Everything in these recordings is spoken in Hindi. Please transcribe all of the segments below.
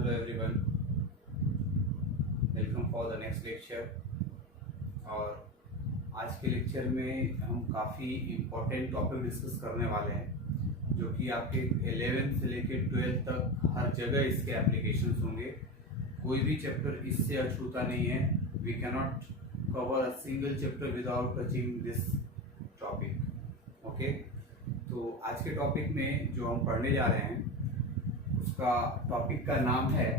Hello everyone, welcome for the next lecture। और आज के लेक्चर में हम काफ़ी इम्पोर्टेंट टॉपिक डिस्कस करने वाले हैं जो कि आपके 11th से लेकर 12th तक हर जगह इसके एप्लीकेशंस होंगे। कोई भी चैप्टर इससे अछूता नहीं है। We can not cover a single chapter without touching this topic. Okay, तो आज के टॉपिक में जो हम पढ़ने जा रहे हैं उसका टॉपिक का नाम है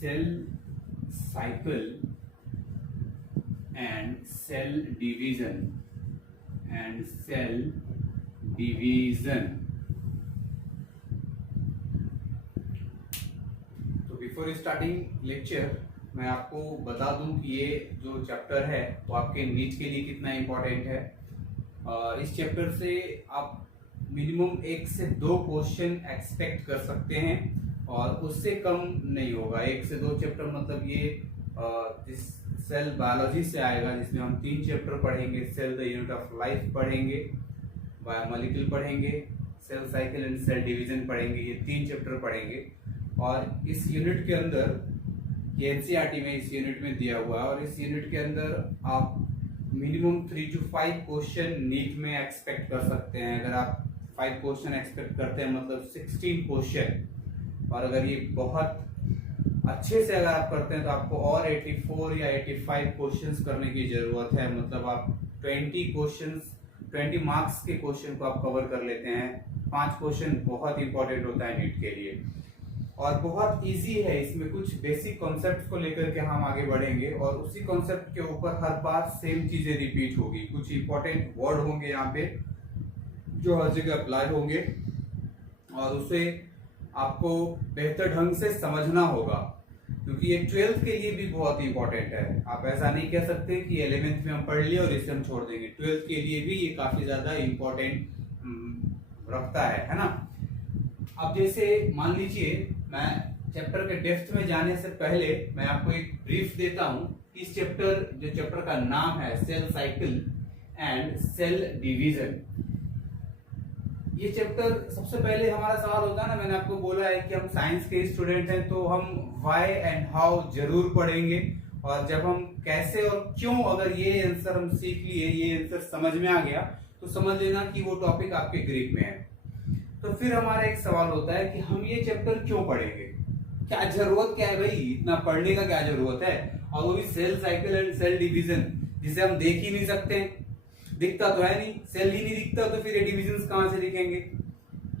cell cycle and cell division तो बिफोर स्टार्टिंग लेक्चर मैं आपको बता दूं कि ये जो चैप्टर है वो आपके नीट के लिए कितना इम्पोर्टेंट है। इस चैप्टर से आप मिनिमम 1 से 2 क्वेश्चन एक्सपेक्ट कर सकते हैं और उससे कम नहीं होगा। 1 से 2 चैप्टर मतलब ये जिस सेल बायोलॉजी से आएगा, जिसमें हम 3 चैप्टर पढ़ेंगे। Cell the unit of life पढ़ेंगे, बायोमोलिक्यूल पढ़ेंगे, cell cycle and cell division पढ़ेंगे। ये 3 चैप्टर पढ़ेंगे और इस यूनिट के अंदर एनसीईआरटी में इस यूनिट में दिया हुआ है और इस यूनिट के अंदर आप मिनिमम 3 to 5 क्वेश्चन नीट में एक्सपेक्ट कर सकते हैं। अगर आप 5 क्वेश्चन एक्सपेक्ट करते हैं मतलब 16 क्वेश्चन, और अगर ये बहुत अच्छे से अगर आप करते हैं तो आपको और 84 या 85 क्वेश्चंस करने की जरूरत है। मतलब आप 20 मार्क्स के क्वेश्चन को आप कवर कर लेते हैं। 5 क्वेश्चन बहुत इंपॉर्टेंट होता है नीट के लिए और बहुत इजी है। इसमें कुछ बेसिक कॉन्सेप्ट्स को लेकर के हम आगे बढ़ेंगे और उसी कॉन्सेप्ट के ऊपर हर बार सेम चीजें रिपीट होगी। कुछ इंपॉर्टेंट वर्ड होंगे यहाँ पे जो हर जगह अप्लाई होंगे और उसे आपको बेहतर ढंग से समझना होगा, क्योंकि ये 12th के लिए भी बहुत इंपॉर्टेंट है। आप ऐसा नहीं कह सकते कि 11th में हम पढ़ लिए और इसे हम छोड़ देंगे। 12th के लिए भी ये काफी ज्यादा इंपॉर्टेंट रखता है ना। अब जैसे मान लीजिए मैं चैप्टर के डेप्थ में जाने से पहले मैं आपको एक ब्रीफ देता हूं। इस चैप्टर का नाम है cell cycle and cell division. ये चैप्टर सबसे पहले हमारा सवाल होता है ना, मैंने आपको बोला है कि हम साइंस के स्टूडेंट हैं तो हम व्हाई एंड हाउ जरूर पढ़ेंगे और जब हम कैसे और क्यों अगर ये आंसर हम सीख लिए, ये आंसर समझ में आ गया तो समझ लेना कि वो टॉपिक आपके ग्रिप में है। तो फिर हमारा एक सवाल होता है कि हम ये चैप्टर क्यों पढ़ेंगे, क्या जरूरत क्या है भाई, इतना पढ़ने का क्या जरूरत है, और वो भी cell cycle and cell division जिसे हम देख ही नहीं सकते, दिखता तो है नहीं, सेल ही नहीं दिखता तो फिर ये डिविजन्स कहां से दिखेंगे।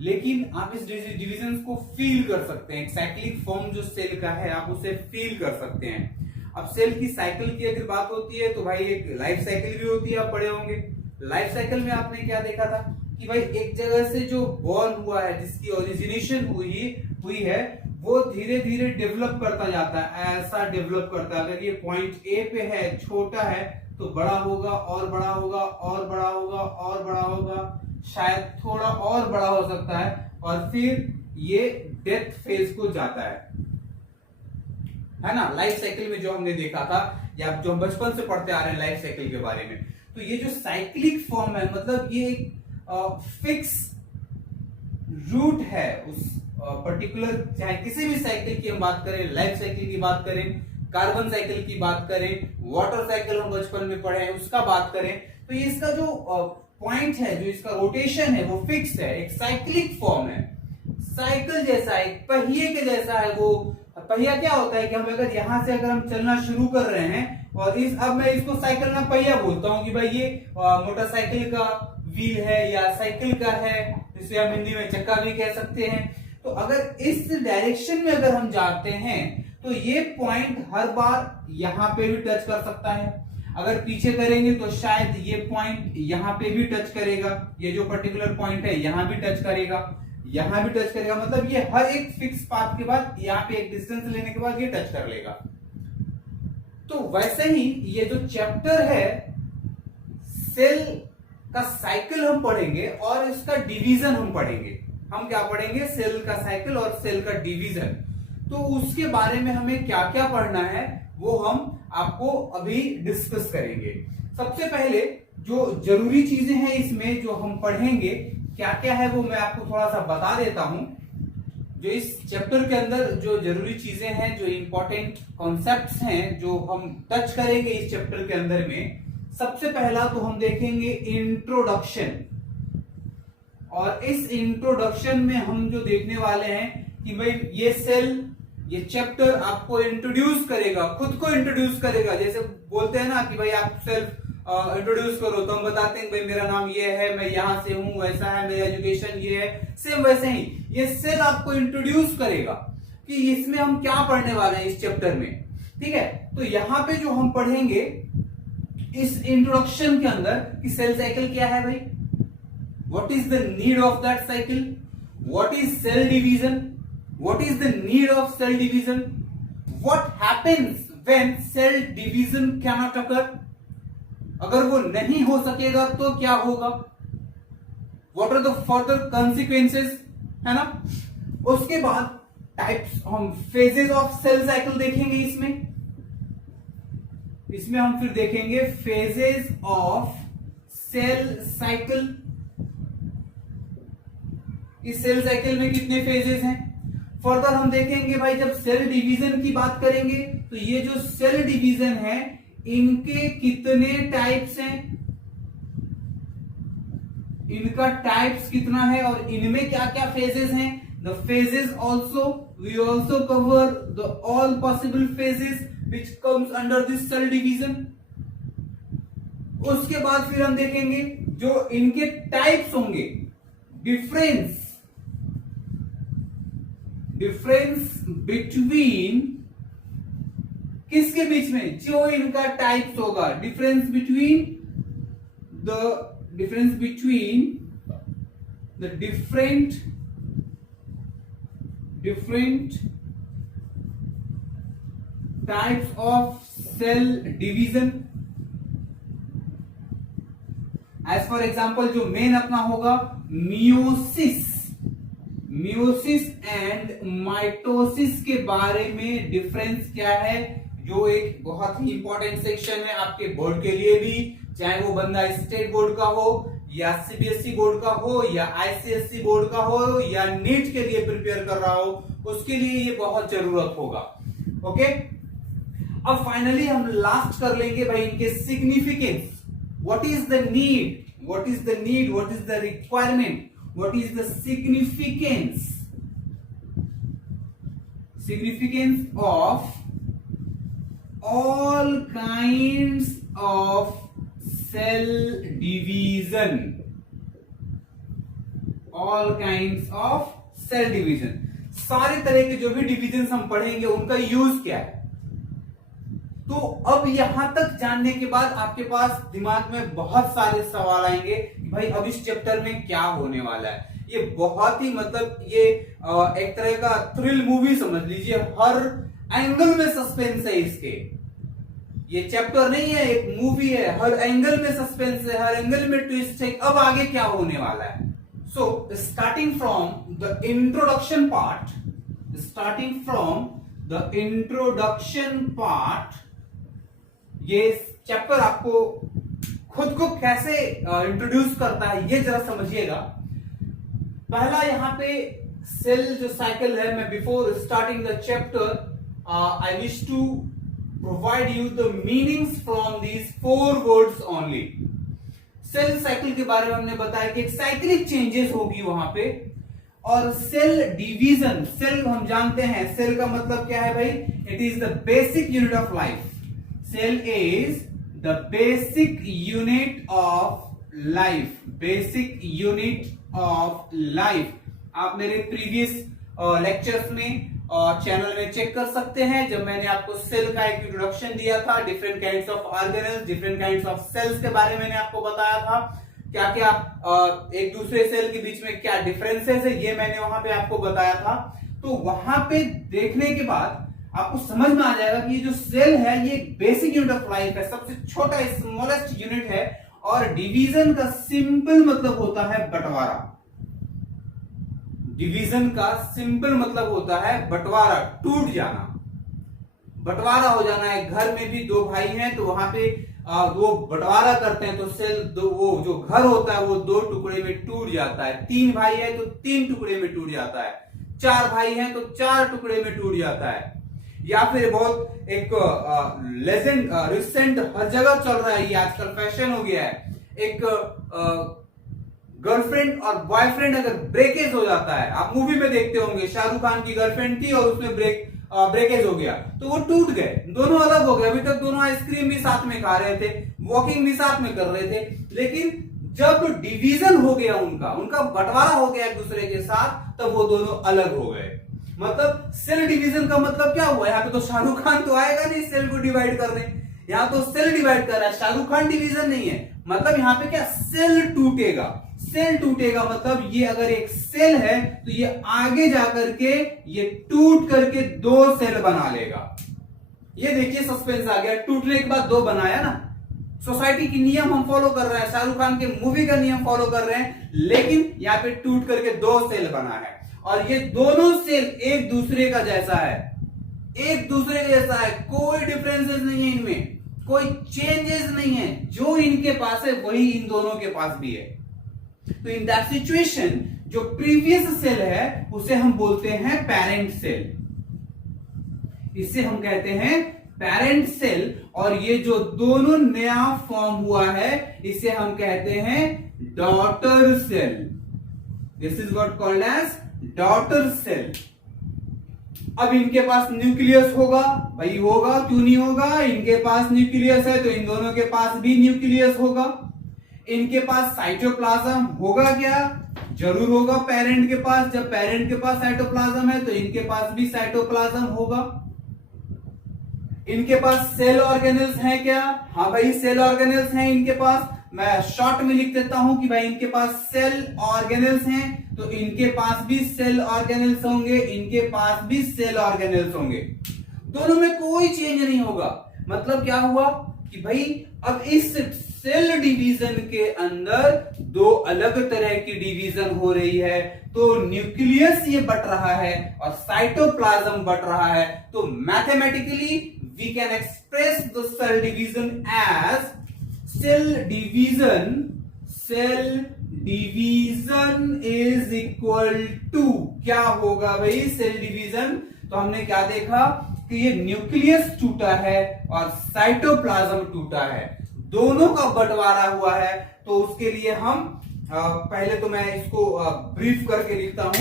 लेकिन आप इस डिविजन्स को फील कर सकते हैं। एक साइक्लिक फॉर्म जो सेल का है आप उसे फील कर सकते हैं। अब सेल की साइकिल की अगर बात होती है तो भाई एक लाइफ साइकिल भी होती है, आप पढ़े होंगे। लाइफ साइकिल में आपने क्या देखा था कि भाई एक जगह से जो बॉर्न हुआ है, जिसकी ओरिजिनेशन हुई है, वो धीरे धीरे डेवलप करता जाता है। ऐसा डेवलप करता है, अगर ये पॉइंट ए पे है, छोटा है, तो बड़ा होगा और बड़ा होगा और बड़ा होगा और बड़ा होगा, शायद थोड़ा और बड़ा हो सकता है और फिर ये डेथ फेज को जाता है ना। लाइफ साइकिल में जो हमने देखा था या जो हम बचपन से पढ़ते आ रहे हैं लाइफ साइकिल के बारे में, तो ये जो साइक्लिक फॉर्म है मतलब ये एक फिक्स रूट है उस पर्टिकुलर, चाहे किसी भी साइकिल की हम बात करें, लाइफ साइकिल की बात करें, कार्बन साइकिल की बात करें, वाटर साइकिल हम बचपन में पढ़े हैं उसका बात करें, तो ये इसका जो पॉइंट है, जो इसका रोटेशन है वो फिक्स है। एक साइक्लिक फॉर्म है, साइकिल जैसा, एक पहिए के जैसा है। वो पहिया क्या होता है कि हम अगर यहां से अगर हम चलना शुरू कर रहे हैं और अब मैं इसको साइकिल ना पहिया बोलता हूं कि भाई ये मोटरसाइकिल का व्हील है या साइकिल का है, जिसे हम हिंदी में चक्का भी कह सकते हैं। तो अगर इस डायरेक्शन में अगर हम जाते हैं तो ये पॉइंट हर बार यहां पे भी टच कर सकता है। अगर पीछे करेंगे तो शायद ये पॉइंट यहां पे भी टच करेगा, ये जो पर्टिकुलर पॉइंट है यहां भी टच करेगा, यहां भी टच करेगा। मतलब ये हर एक फिक्स पाथ के बाद यहां पे एक डिस्टेंस लेने के बाद ये टच कर लेगा। तो वैसे ही ये जो चैप्टर है सेल का साइकिल हम पढ़ेंगे और इसका डिवीजन हम पढ़ेंगे। हम क्या पढ़ेंगे, सेल का साइकिल और सेल का डिवीजन। तो उसके बारे में हमें क्या क्या पढ़ना है वो हम आपको अभी डिस्कस करेंगे। सबसे पहले जो जरूरी चीजें हैं इसमें जो हम पढ़ेंगे क्या क्या है वो मैं आपको थोड़ा सा बता देता हूं। जो इस चैप्टर के अंदर जो जरूरी चीजें हैं, जो इंपॉर्टेंट कॉन्सेप्ट्स हैं, जो हम टच करेंगे इस चैप्टर के अंदर में, सबसे पहला तो हम देखेंगे इंट्रोडक्शन। और इस इंट्रोडक्शन में हम जो देखने वाले हैं कि भाई ये सेल, ये चैप्टर आपको इंट्रोड्यूस करेगा, खुद को इंट्रोड्यूस करेगा। जैसे बोलते हैं ना कि भाई आप सेल्फ इंट्रोड्यूस करो, तो हम बताते हैं भाई मेरा नाम ये है, मैं यहां से हूं, वैसा है, मेरा एजुकेशन ये है। सेम वैसे ही ये सेल आपको इंट्रोड्यूस करेगा कि इसमें हम क्या पढ़ने वाले हैं इस चैप्टर में, ठीक है। तो यहां पे जो हम पढ़ेंगे इस इंट्रोडक्शन के अंदर कि सेल साइकिल क्या है भाई, what is the need of that cycle, what is cell division, what is the need of cell division, what happens when cell division can not occur, अगर वो नहीं हो सकेगा तो क्या होगा, what are the further consequences, है ना। उसके बाद टाइप्स, हम फेजेस ऑफ सेल साइकिल देखेंगे। इसमें हम फिर देखेंगे फेजेस ऑफ सेल साइकिल। इस सेल साइकिल में कितने फेजेस हैं। फर्दर हम देखेंगे भाई जब सेल डिवीजन की बात करेंगे तो ये जो सेल डिवीजन है इनके कितने टाइप्स हैं, इनका टाइप्स कितना है और इनमें क्या क्या फेजेस हैं। The phases also, we also cover the all possible phases which comes under this cell division. उसके बाद फिर हम देखेंगे जो इनके टाइप्स होंगे, डिफरेंस बिटवीन, किसके बीच में, जो इनका टाइप्स होगा, difference between the different types of cell division. As for example जो मेन अपना होगा मियोसिस एंड माइटोसिस के बारे में डिफरेंस क्या है, जो एक बहुत ही इंपॉर्टेंट सेक्शन है आपके बोर्ड के लिए भी, चाहे वो बंदा स्टेट बोर्ड का हो या सीबीएसई बोर्ड का हो या आईसीएसई बोर्ड का हो या नीट के लिए प्रिपेयर कर रहा हो, उसके लिए ये बहुत जरूरत होगा। ओके, अब फाइनली हम लास्ट कर लेंगे भाई इनके significance. What is the need, what is the requirement, what is the significance of all kinds of cell division, सारे तरह के जो भी डिविजन हम पढ़ेंगे उनका यूज क्या है। तो अब यहां तक जानने के बाद आपके पास दिमाग में बहुत सारे सवाल आएंगे कि भाई अब इस चैप्टर में क्या होने वाला है। ये बहुत ही मतलब ये एक तरह का थ्रिल मूवी समझ लीजिए, हर एंगल में सस्पेंस है इसके। ये चैप्टर नहीं है, एक मूवी है, हर एंगल में सस्पेंस है, हर एंगल में ट्विस्ट है। अब आगे क्या होने वाला है। So starting from the introduction part, ये चैप्टर आपको खुद को कैसे इंट्रोड्यूस करता है ये जरा समझिएगा। पहला यहाँ पे सेल जो साइकिल है, मैं before starting the chapter I wish to provide you the meanings from these 4 words only. Cell cycle के बारे में हमने बताया कि एक साइक्लिक चेंजेस होगी वहां पे, और सेल डिवीजन, सेल हम जानते हैं, सेल का मतलब क्या है भाई, it is the basic unit of life. Cell is the basic unit of life। आप मेरे प्रीवियस लेक्चर्स में चैनल में चेक कर सकते हैं, जब मैंने आपको सेल का एक इंट्रोडक्शन दिया था, different kinds of organelles, different kinds of cells के बारे में मैंने आपको बताया था, क्या क्या एक दूसरे सेल के बीच में क्या डिफरेंसेस है, ये मैंने वहां पे आपको बताया था। तो वहां पे देखने के बाद आपको समझ में आ जाएगा कि ये जो सेल है ये बेसिक यूनिट ऑफ लाइफ है, सबसे छोटा स्मॉलेस्ट यूनिट है। और डिवीजन का सिंपल मतलब होता है बंटवारा। डिवीजन का सिंपल मतलब होता है बंटवारा, टूट जाना, बंटवारा हो जाना है। घर में भी 2 भाई हैं तो वहां पे वो बंटवारा करते हैं तो सेल वो जो घर होता है वो 2 टुकड़े में टूट जाता है। 3 भाई है तो 3 टुकड़े में टूट जाता है। 4 भाई हैं तो 4 टुकड़े में टूट जाता है। या फिर बहुत एक लेजेंड रिसेंट हर जगह चल रहा है, ये आजकल फैशन हो गया है, एक गर्लफ्रेंड और बॉयफ्रेंड अगर ब्रेकेज हो जाता है, आप मूवी में देखते होंगे शाहरुख खान की गर्लफ्रेंड थी और उसमें ब्रेकेज हो गया तो वो टूट गए, दोनों अलग हो गए। अभी तक दोनों आइसक्रीम भी साथ में खा रहे थे, वॉकिंग भी साथ में कर रहे थे, लेकिन जब डिवीजन हो गया उनका बंटवारा हो गया एक दूसरे के साथ, तब वो दोनों अलग हो गए। मतलब सेल डिवीजन का मतलब क्या हुआ? यहाँ पे तो शाहरुख खान तो आएगा नहीं सेल को डिवाइड करने, यहाँ तो सेल डिवाइड कर रहा है, शाहरुख खान डिवीजन नहीं है। मतलब यहाँ पे क्या, सेल टूटेगा। सेल टूटेगा मतलब ये अगर एक सेल है तो ये आगे जाकर के ये टूट करके 2 सेल बना लेगा। ये देखिए सस्पेंस आ गया, टूटने के बाद 2 बनाया ना। सोसाइटी की नियम हम फॉलो कर रहे हैं, शाहरुख खान के मूवी का नियम फॉलो कर रहे हैं, लेकिन यहाँ पे टूट करके 2 सेल बना है और ये दोनों सेल एक दूसरे का जैसा है, एक दूसरे का जैसा है, कोई डिफरेंसेस नहीं है इनमें, कोई चेंजेस नहीं है। जो इनके पास है वही इन दोनों के पास भी है। तो इन दैट सिचुएशन जो प्रीवियस सेल है उसे हम बोलते हैं पेरेंट सेल, इसे हम कहते हैं पेरेंट सेल। और ये जो दोनों नया फॉर्म हुआ है इसे हम कहते हैं daughter cell. This is what called as daughter cell. अब इनके पास न्यूक्लियस होगा, भाई होगा, क्यों नहीं होगा? इनके पास न्यूक्लियस है तो इन दोनों के पास भी न्यूक्लियस होगा। इनके पास साइटोप्लाज्म होगा क्या? जरूर होगा पेरेंट के पास। जब पेरेंट के पास साइटोप्लाज्म है तो इनके पास भी साइटोप्लाज्म होगा। इनके पास सेल ऑर्गेनेल्स हैं क्या? हाँ भाई सेल ऑर्गेनेल्स हैं इनके पास। मैं शॉर्ट में लिख देता हूं कि भाई इनके पास सेल ऑर्गेनेल्स हैं तो इनके पास भी सेल ऑर्गेनेल्स होंगे, इनके पास भी सेल ऑर्गेनेल्स होंगे। दोनों में कोई चेंज नहीं होगा। मतलब क्या हुआ कि भाई अब इस सेल डिवीजन के अंदर 2 अलग तरह की डिवीजन हो रही है। तो न्यूक्लियस ये बट रहा है और साइटोप्लाज्म बट रहा है। तो mathematically we can express the cell division as cell division is equal to क्या होगा भाई? सेल डिवीजन तो हमने क्या देखा कि ये न्यूक्लियस टूटा है और साइटोप्लाज्म टूटा है, दोनों का बंटवारा हुआ है। तो उसके लिए हम पहले तो मैं इसको ब्रीफ करके लिखता हूं।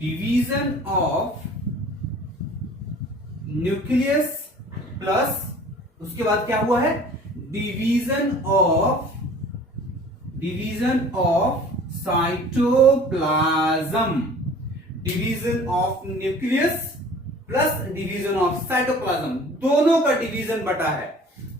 डिवीजन ऑफ न्यूक्लियस प्लस उसके बाद क्या हुआ है? Division of cytoplasm. Division of nucleus plus division of cytoplasm, दोनों का डिवीजन बटा है,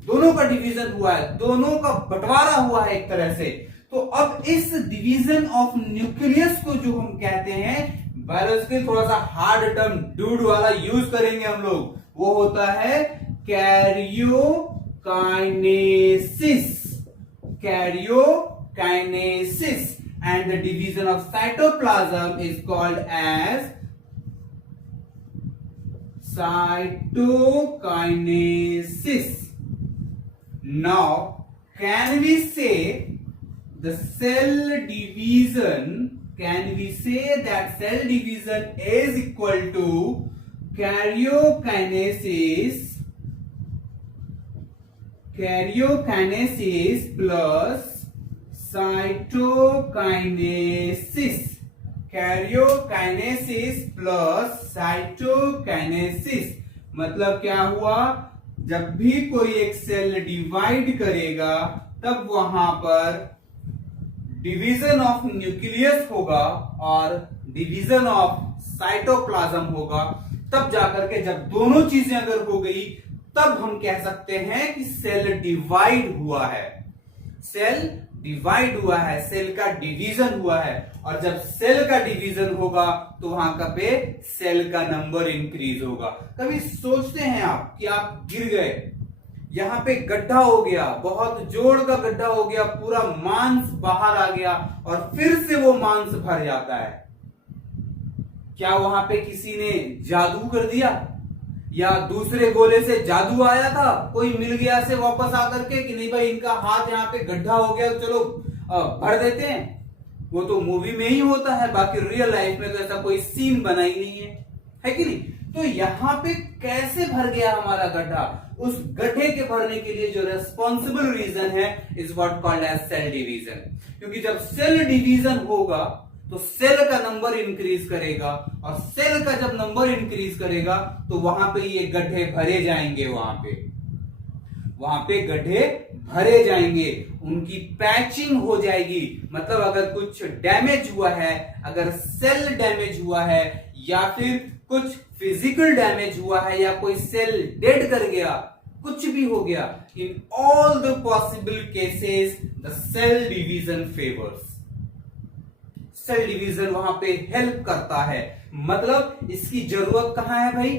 दोनों का डिवीजन हुआ है, दोनों का बंटवारा हुआ है एक तरह से। तो अब इस डिवीजन ऑफ न्यूक्लियस को जो हम कहते हैं, बायोलॉजिकल थोड़ा सा हार्ड टर्म डूड वाला यूज करेंगे हम लोग, वो होता है karyokinesis and the division of cytoplasm is called as cytokinesis. Now can we say the cell division, can we say that cell division is equal to karyokinesis plus cytokinesis? karyokinesis plus cytokinesis मतलब क्या हुआ? जब भी कोई एक सेल डिवाइड करेगा तब वहां पर डिवीजन ऑफ न्यूक्लियस होगा और डिवीजन ऑफ साइटोप्लाज्म होगा। तब जाकर के जब दोनों चीजें अगर हो गई तब हम कह सकते हैं कि सेल डिवाइड हुआ है, सेल डिवाइड हुआ है, सेल का डिवीजन हुआ है। और जब सेल का डिवीजन होगा तो वहां का पे सेल का नंबर इंक्रीज होगा। कभी सोचते हैं आप कि आप गिर गए, यहां पे गड्ढा हो गया, बहुत जोड़ का गड्ढा हो गया, पूरा मांस बाहर आ गया और फिर से वो मांस भर जाता है। क्या वहां पे किसी ने जादू कर दिया, या दूसरे गोले से जादू आया था, कोई मिल गया से वापस आकर के कि नहीं भाई इनका हाथ यहाँ पे गड्ढा हो गया तो चलो भर देते हैं। वो तो मूवी में ही होता है, बाकी रियल लाइफ में तो ऐसा कोई सीन बना ही नहीं है कि नहीं। तो यहाँ पे कैसे भर गया हमारा गड्ढा, उस गड्ढे के भरने के लिए जो रेस्पॉन्सिबल रीजन है is what called as cell division. क्योंकि जब सेल डिवीजन होगा तो सेल का नंबर इंक्रीज करेगा, और सेल का जब नंबर इंक्रीज करेगा तो वहां पे ये गड्ढे भरे जाएंगे, वहां पे गड्ढे भरे जाएंगे, उनकी पैचिंग हो जाएगी। मतलब अगर कुछ डैमेज हुआ है, अगर सेल डैमेज हुआ है, या फिर कुछ फिजिकल डैमेज हुआ है, या कोई सेल डेड कर गया, कुछ भी हो गया, in all the possible cases the cell division favours. Cell division वहां पे हेल्प करता है। मतलब इसकी जरूरत कहां है भाई,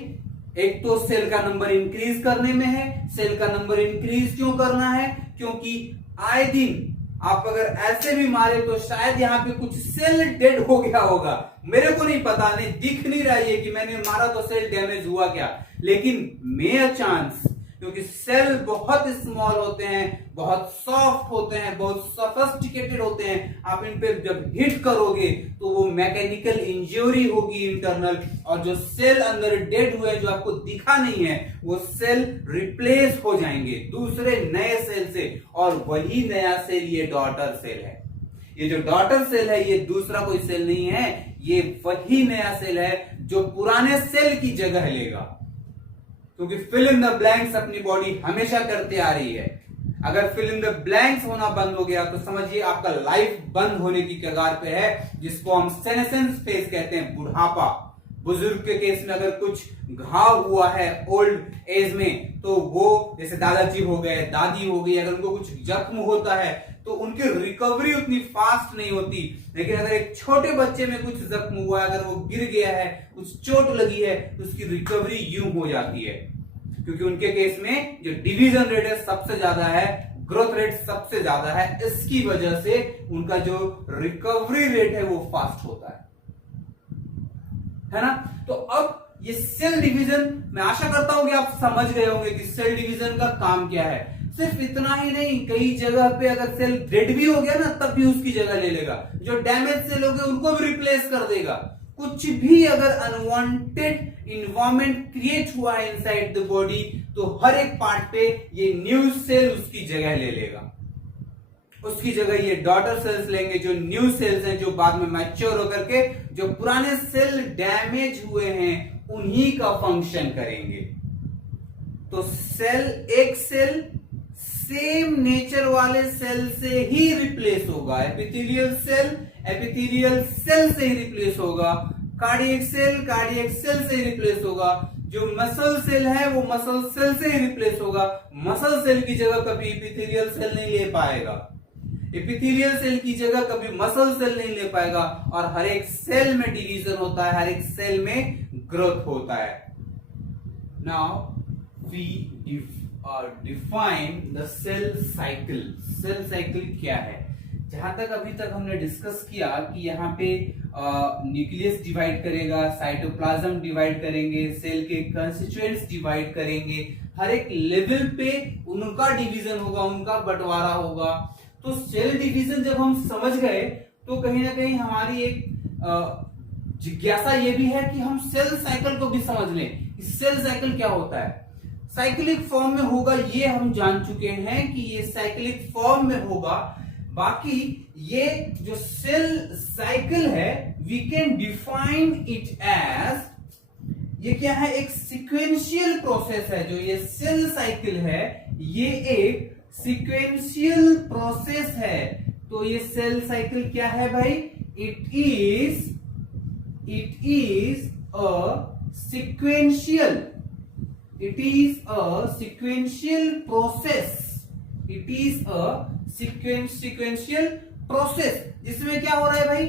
एक तो सेल का नंबर इंक्रीज करने में है। सेल का नंबर इंक्रीज क्यों करना है, क्योंकि आए दिन आप अगर ऐसे भी मारे तो शायद यहाँ पे कुछ सेल डेड हो गया होगा, मेरे को नहीं पता, नहीं दिख नहीं रहा है कि मैंने मारा तो सेल डैमेज हुआ क्या, लेकिन मे अ चांस, क्योंकि सेल बहुत स्मॉल होते हैं, बहुत सॉफ्ट होते हैं, बहुत सोफिस्टिकेटेड होते हैं। आप इन पे जब हिट करोगे तो वो मैकेनिकल इंजरी होगी इंटरनल, और जो सेल अंदर डेड हुए जो आपको दिखा नहीं है वो सेल रिप्लेस हो जाएंगे दूसरे नए सेल से, और वही नया सेल ये डॉटर सेल है। ये जो डॉटर सेल है ये दूसरा कोई सेल नहीं है, ये वही नया सेल है जो पुराने सेल की जगह लेगा। क्योंकि फिल इन द ब्लैंक्स अपनी बॉडी हमेशा करते आ रही है। अगर फिल इन द ब्लैंक्स होना बंद हो गया तो समझिए आपका लाइफ बंद होने की कगार पे है, जिसको हम सेनेसेंस फेज कहते हैं, बुढ़ापा। बुजुर्ग के केस में अगर कुछ घाव हुआ है ओल्ड एज में, तो वो जैसे दादाजी हो गए, दादी हो गई, अगर उनको कुछ जख्म होता है तो उनकी रिकवरी उतनी फास्ट नहीं होती। लेकिन अगर एक छोटे बच्चे में कुछ जख्म हुआ है, अगर वो गिर गया है, कुछ चोट लगी है, तो उसकी रिकवरी यूं हो जाती है। क्योंकि उनके केस में जो डिवीजन रेट है सबसे ज्यादा है, ग्रोथ रेट सबसे ज्यादा है, इसकी वजह से उनका जो रिकवरी रेट है वो फास्ट होता है ना। तो अब ये सेल डिवीजन, मैं आशा करता हूं कि आप समझ गए होंगे कि सेल डिवीजन का काम क्या है। सिर्फ इतना ही नहीं, कई जगह पे अगर सेल डेड भी हो गया ना तब भी उसकी जगह ले लेगा, जो डैमेज सेल हो गए उनको भी रिप्लेस कर देगा। कुछ भी अगर अनवांटेड इन्वायरमेंट क्रिएट हुआ है इनसाइड द बॉडी तो हर एक पार्ट पे ये न्यू सेल उसकी जगह ले लेगा, उसकी जगह ये डॉटर सेल्स लेंगे, जो न्यू सेल्स हैं, जो बाद में मैच्योर होकर के जो पुराने सेल डैमेज हुए हैं उन्हीं का फंक्शन करेंगे। तो सेल, एक सेल सेम नेचर वाले सेल से ही रिप्लेस होगा। एपिथेलियल सेल से ही रिप्लेस होगा, कार्डियक सेल से ही रिप्लेस होगा, जो मसल सेल है वो मसल सेल से ही रिप्लेस होगा। मसल सेल की जगह कभी एपिथेलियल सेल नहीं ले पाएगा, एपिथेलियल सेल की जगह कभी मसल सेल नहीं ले पाएगा। और हर एक सेल में डिवीजन होता है, हर एक सेल में ग्रोथ होता है। Now we define the cell cycle. Cell cycle क्या है? जहां तक अभी तक हमने डिस्कस किया कि यहाँ पे न्यूक्लियस डिवाइड करेगा, साइटोप्लाज्म डिवाइड करेंगे, सेल के कंस्टिट्यूएंट्स डिवाइड करेंगे, हर एक लेवल पे उनका डिवीजन होगा, उनका बंटवारा होगा। तो सेल डिवीजन जब हम समझ गए तो कहीं ना कहीं हमारी एक जिज्ञासा ये भी है कि हम सेल साइकिल को भी समझ लें कि सेल साइकिल क्या होता है। साइक्लिक फॉर्म में होगा ये हम जान चुके हैं कि ये साइक्लिक फॉर्म में होगा। बाकी ये जो सेल साइकिल है we can define it as, ये क्या है, एक सीक्वेंशियल प्रोसेस है। जो ये सेल साइकिल है ये एक सीक्वेंशियल प्रोसेस है। तो ये सेल साइकिल क्या है भाई? It is a sequential, it is a sequential process, it is a sequential process जिसमें क्या हो रहा है भाई,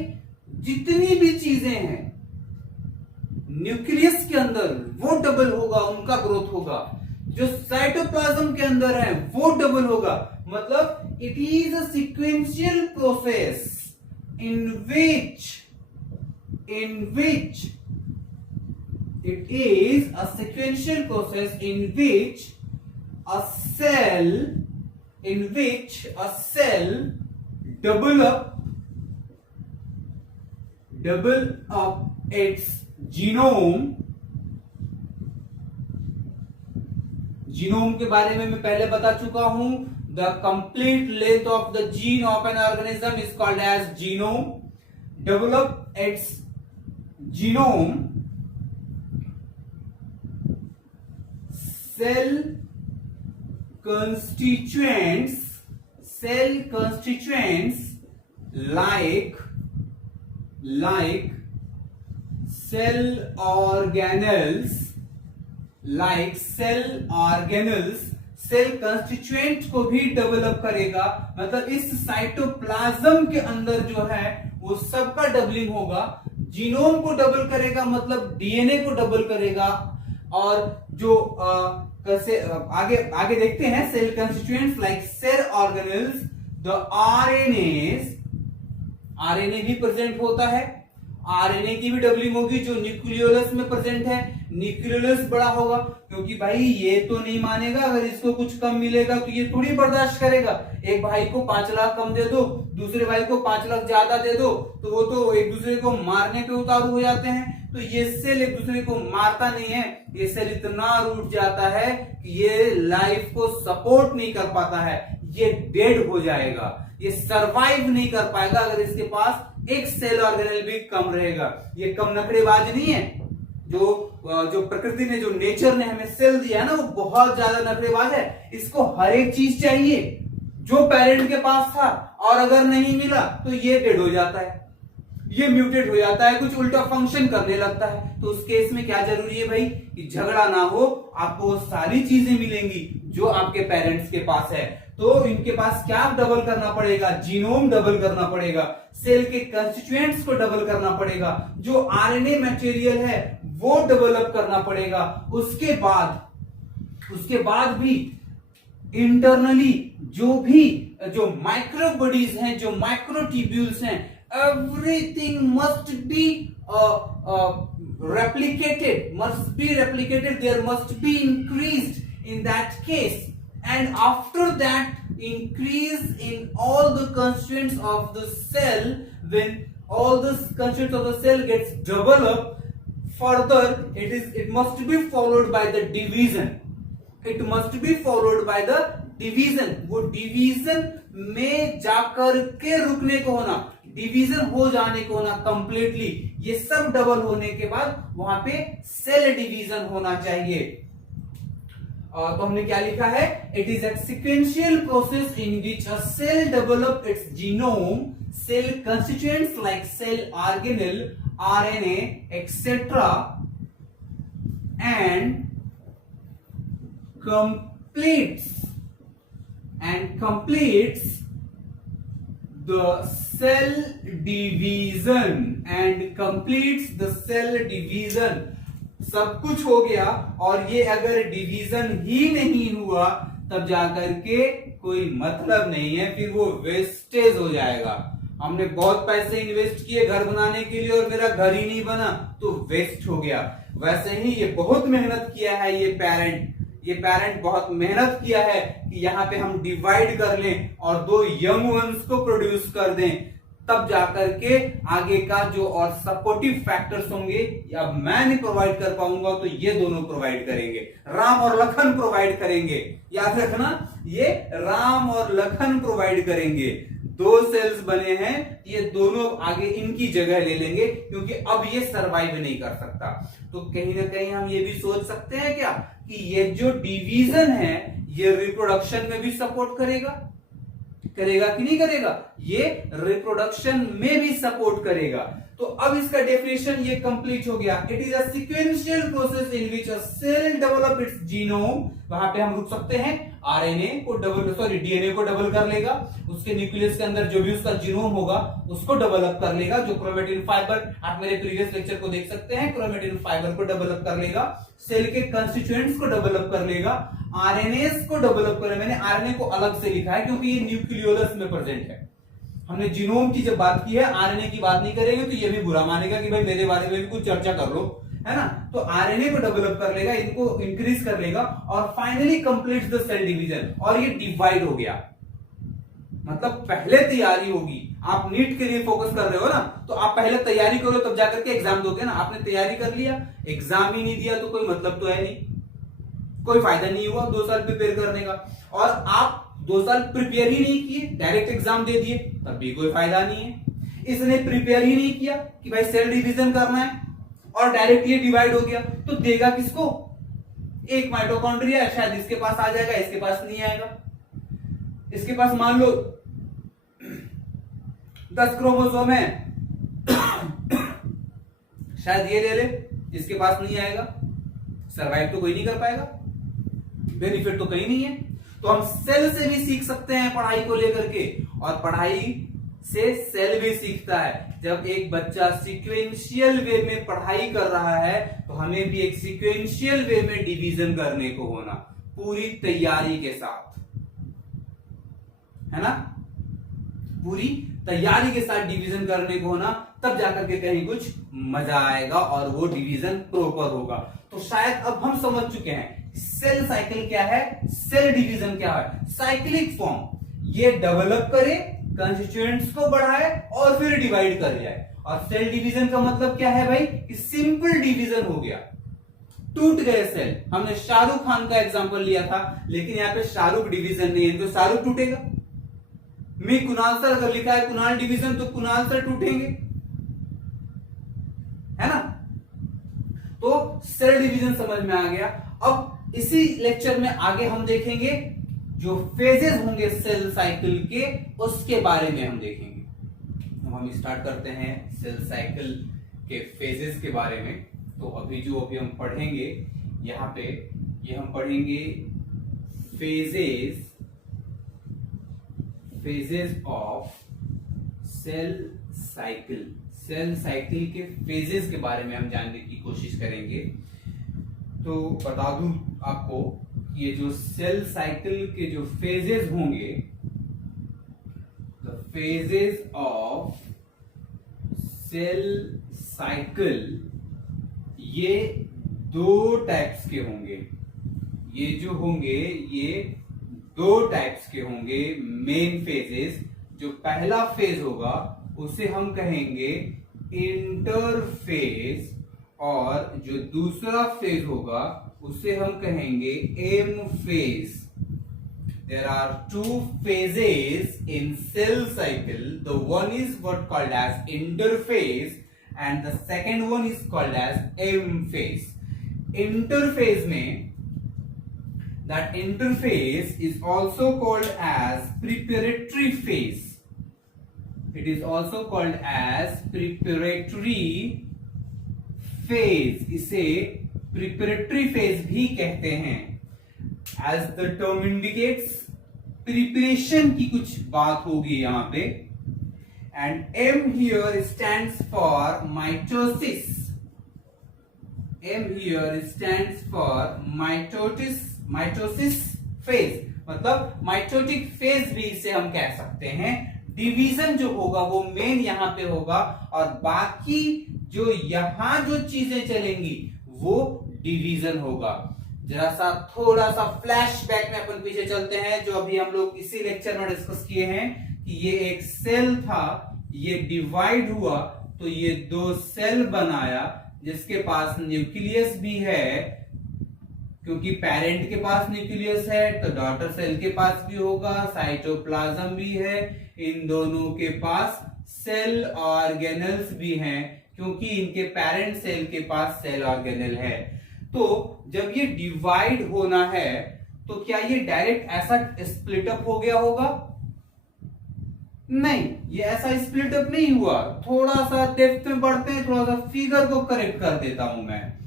जितनी भी चीजें हैं न्यूक्लियस के अंदर वो डबल होगा, उनका ग्रोथ होगा। जो साइटोप्लाज्म के अंदर है वो डबल होगा। मतलब it is a sequential process in which It is a sequential process in which a cell double up its genome के बारे में मैं पहले बता चुका हूं. The complete length of the gene of an organism is called as genome. Develop its genome. Cell constituents like cell organelles, cell constituent को भी डेवलप करेगा. मतलब इस साइटोप्लाज्म के अंदर जो है वो सबका डबलिंग होगा. जीनोम को डबल करेगा मतलब डीएनए को डबल करेगा. और जो कैसे आगे देखते हैं. Cell constituents like cell organelles, the RNA भी प्रेजेंट होता है. आरएनए की भी डबलिंग होगी जो न्यूक्लियोलस में प्रेजेंट है. न्यूक्लियोलस बड़ा होगा क्योंकि भाई ये तो नहीं मानेगा अगर इसको कुछ कम मिलेगा तो ये थोड़ी बर्दाश्त करेगा. एक भाई को 5 लाख कम दे दो, दूसरे भाई को 5 लाख ज्यादा दे दो तो वो तो एक दूसरे को मारने पे उतारू हो जाते हैं. तो ये सेल एक दूसरे को मारता नहीं है. ये सेल इतना रूठ जाता है कि ये लाइफ को सपोर्ट नहीं कर पाता है. ये डेड हो जाएगा. ये सरवाइव नहीं कर पाएगा अगर इसके पास एक सेल ऑर्गेनेल भी कम रहेगा. ये कम नखरेबाज नहीं है. जो प्रकृति ने, जो नेचर ने हमें सेल दिया है ना, वो बहुत ज्यादा नखरेबाज है. इसको हर एक चीज चाहिए जो पेरेंट के पास था और अगर नहीं मिला तो ये डेड हो जाता है, ये म्यूटेट हो जाता है, कुछ उल्टा फंक्शन करने लगता है. तो उस केस में क्या जरूरी है भाई कि झगड़ा ना हो, आपको सारी चीजें मिलेंगी जो आपके पेरेंट्स के पास है. तो इनके पास क्या डबल करना पड़ेगा? जीनोम डबल करना पड़ेगा. सेल के कंस्टिट्यूएंट्स को डबल करना पड़ेगा. जो आरएनए मटेरियल है वो डेवलप करना पड़ेगा. उसके बाद भी इंटरनली जो माइक्रो बॉडीज हैं, जो माइक्रोट्यूब्यूल्स हैं, everything must be replicated. There must be increased in that case. And after that increase in all the constituents of the cell, when all the constituents of the cell gets developed further, it must be followed by the division. वो डिवीजन में जाकर के रुकने को होना, डिवीजन हो जाने को होना कंप्लीटली. ये सब डबल होने के बाद वहां पे सेल डिवीजन होना चाहिए. तो हमने क्या लिखा है? It is a sequential process in which a cell develop its genome, cell constituents like cell organelle, RNA etcetera, and completes the cell division. सब कुछ हो गया और ये अगर डिवीजन ही नहीं हुआ तब जाकर के कोई मतलब नहीं है, फिर वो वेस्टेज हो जाएगा. हमने बहुत पैसे इन्वेस्ट किए घर बनाने के लिए और मेरा घर ही नहीं बना तो वेस्ट हो गया. वैसे ही ये बहुत मेहनत किया है ये पेरेंट बहुत मेहनत किया है कि यहाँ पे हम डिवाइड कर लें और 2 यंग वंस को प्रोड्यूस कर दें, तब जाकर के आगे का जो और सपोर्टिव फैक्टर्स होंगे या मैं नहीं प्रोवाइड कर पाऊंगा तो ये दोनों प्रोवाइड करेंगे. राम और लखन प्रोवाइड करेंगे. याद रखना, ये राम और लखन प्रोवाइड करेंगे. 2 सेल्स बने हैं, ये दोनों आगे इनकी जगह ले लेंगे क्योंकि अब ये सरवाइव नहीं कर सकता. तो कहीं ना कहीं हम ये भी सोच सकते हैं क्या कि ये जो डिवीजन है ये रिप्रोडक्शन में भी सपोर्ट करेगा कि नहीं करेगा? ये रिप्रोडक्शन में भी सपोर्ट करेगा. तो अब इसका डेफिनेशन ये कंप्लीट हो गया. It is a sequential process in which a cell develop its genome. वहां पे हम रुक सकते हैं. डीएनए को डबल कर लेगा, उसके न्यूक्लियस के अंदर जो भी उसका जीनोम होगा उसको डेवलप कर लेगा. जो क्रोमेटिन फाइबर, आप मेरे प्रीवियस लेक्चर को देख सकते हैं, क्रोमेटिन फाइबर को डेवलप कर लेगा. सेल के कंस्टिट्यूएंट्स को डेवलप कर लेगा. आरएनएस को डेवलप कर लेगा. मैंने आरएनए को अलग से लिखा है क्योंकि ये न्यूक्लियोलस में प्रेजेंट है. हमने जीनोम की जब बात की है, आरएनए की बात नहीं करेंगे तो ये भी बुरा मानेगा कि भाई मेरे बारे में भी कुछ चर्चा कर लो. है ना। तो आरएनए को डेवलप कर लेगा, इनको इंक्रीज कर लेगा और finally completes the cell division और ये डिवाइड हो गया। मतलब पहले तैयारी होगी, आप नीट के लिए फोकस कर रहे हो ना, तो आप पहले तैयारी करो तब जाकर के एग्जाम दोगे ना। आपने तैयारी कर लिया, एग्जाम ही नहीं दिया तो कोई मतलब तो है नहीं, कोई फायदा नहीं हुआ 2 साल प्रिपेयर करने का। और आप 2 साल प्रिपेयर ही नहीं किए, डायरेक्ट एग्जाम दे दिए, तब भी कोई फायदा नहीं है। इसने प्रिपेयर ही नहीं किया कि भाई सेल डिवीजन करना है और डायरेक्ट ये डिवाइड हो गया, तो देगा किसको? एक माइटोकॉन्ड्रिया, शायद इसके पास आ जाएगा, इसके पास नहीं आएगा। इसके पास मान लो 10 क्रोमोसोम है, शायद ये ले ले, इसके पास नहीं आएगा, सरवाइव तो कोई नहीं कर पाएगा, बेनिफिट तो कहीं नहीं है। तो हम सेल से भी सीख सकते हैं पढ़ाई को लेकर के, और पढ़ाई से सेल भी सीखता है। जब एक बच्चा सीक्वेंशियल वे में पढ़ाई कर रहा है तो हमें भी एक सीक्वेंशियल वे में डिवीजन करने को होना, पूरी तैयारी के साथ, है ना। पूरी तैयारी के साथ डिवीजन करने को होना, तब जाकर के कहीं कुछ मजा आएगा और वो डिवीजन प्रॉपर होगा। तो शायद अब हम समझ चुके हैं सेल साइकिल क्या है, सेल डिवीजन क्या है। साइक्लिक फॉर्म ये डेवलप करे, कंस्टिट्यूएंट्स को बढ़ाए और फिर डिवाइड कर जाए। और सेल डिवीजन का मतलब क्या है भाई, कि सिंपल डिवीजन हो गया, टूट गए सेल। हमने शाहरुख खान का एग्जांपल लिया था, लेकिन यहां पे शाहरुख डिवीजन नहीं है तो शाहरुख टूटेगा। मैं कुणाल सर अगर लिखा है कुणाल डिवीजन तो कुणाल सर टूटेंगे, है ना। तो सेल डिवीजन समझ में आ गया। अब इसी लेक्चर में आगे हम देखेंगे जो फेजेस होंगे सेल साइकिल के, उसके बारे में हम देखेंगे। तो हम स्टार्ट करते हैं सेल साइकिल के फेजेस के बारे में। तो अभी हम पढ़ेंगे यहाँ पे, ये हम पढ़ेंगे phases of cell cycle. Cell cycle के फेजेस के बारे में हम जानने की कोशिश करेंगे। तो बता दूं आपको, ये जो सेल साइकिल के जो फेजेस होंगे, the phases of cell cycle, ये 2 टाइप्स के होंगे। ये जो होंगे ये 2 टाइप्स के होंगे मेन फेजेस। जो पहला फेज होगा उसे हम कहेंगे इंटरफेज, और जो दूसरा फेज होगा उसे हम कहेंगे M phase. There are 2 phases in cell cycle. The one is what called as interphase and the second one is called as M phase. Interphase में, that interphase is also called as preparatory phase. It is also called as preparatory phase. इसे preparatory phase भी कहते हैं। As the term indicates, preparation की कुछ बात होगी यहाँ पे। And M here stands for mitosis. M here stands for mitosis phase, मतलब mitotic phase भी इसे हम कह सकते हैं। डिवीजन जो होगा वो मेन यहाँ पे होगा, और बाकी जो यहाँ जो चीजें चलेंगी वो डिवीजन होगा। जरा सा थोड़ा सा फ्लैशबैक में अपन पीछे चलते हैं, जो अभी हम लोग इसी लेक्चर में डिस्कस किए हैं कि ये एक सेल था, ये डिवाइड हुआ तो ये 2 सेल बनाया, जिसके पास न्यूक्लियस भी है, क्योंकि पेरेंट के पास न्यूक्लियस है तो डॉटर सेल के पास भी होगा, साइटोप्लाज्म भी है, इन दोनों के पास सेल ऑर्गेनल्स भी हैं, क्योंकि इनके पेरेंट सेल के पास सेल ऑर्गेनल है। तो जब ये डिवाइड होना है तो क्या ये डायरेक्ट ऐसा स्प्लिट अप हो गया होगा? नहीं, ये ऐसा स्प्लिट अप नहीं हुआ। थोड़ा सा डेप्थ में बढ़ते हैं, थोड़ा सा फिगर को करेक्ट कर देता हूं मैं